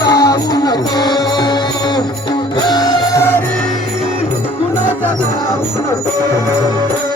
नाही, नाही, नको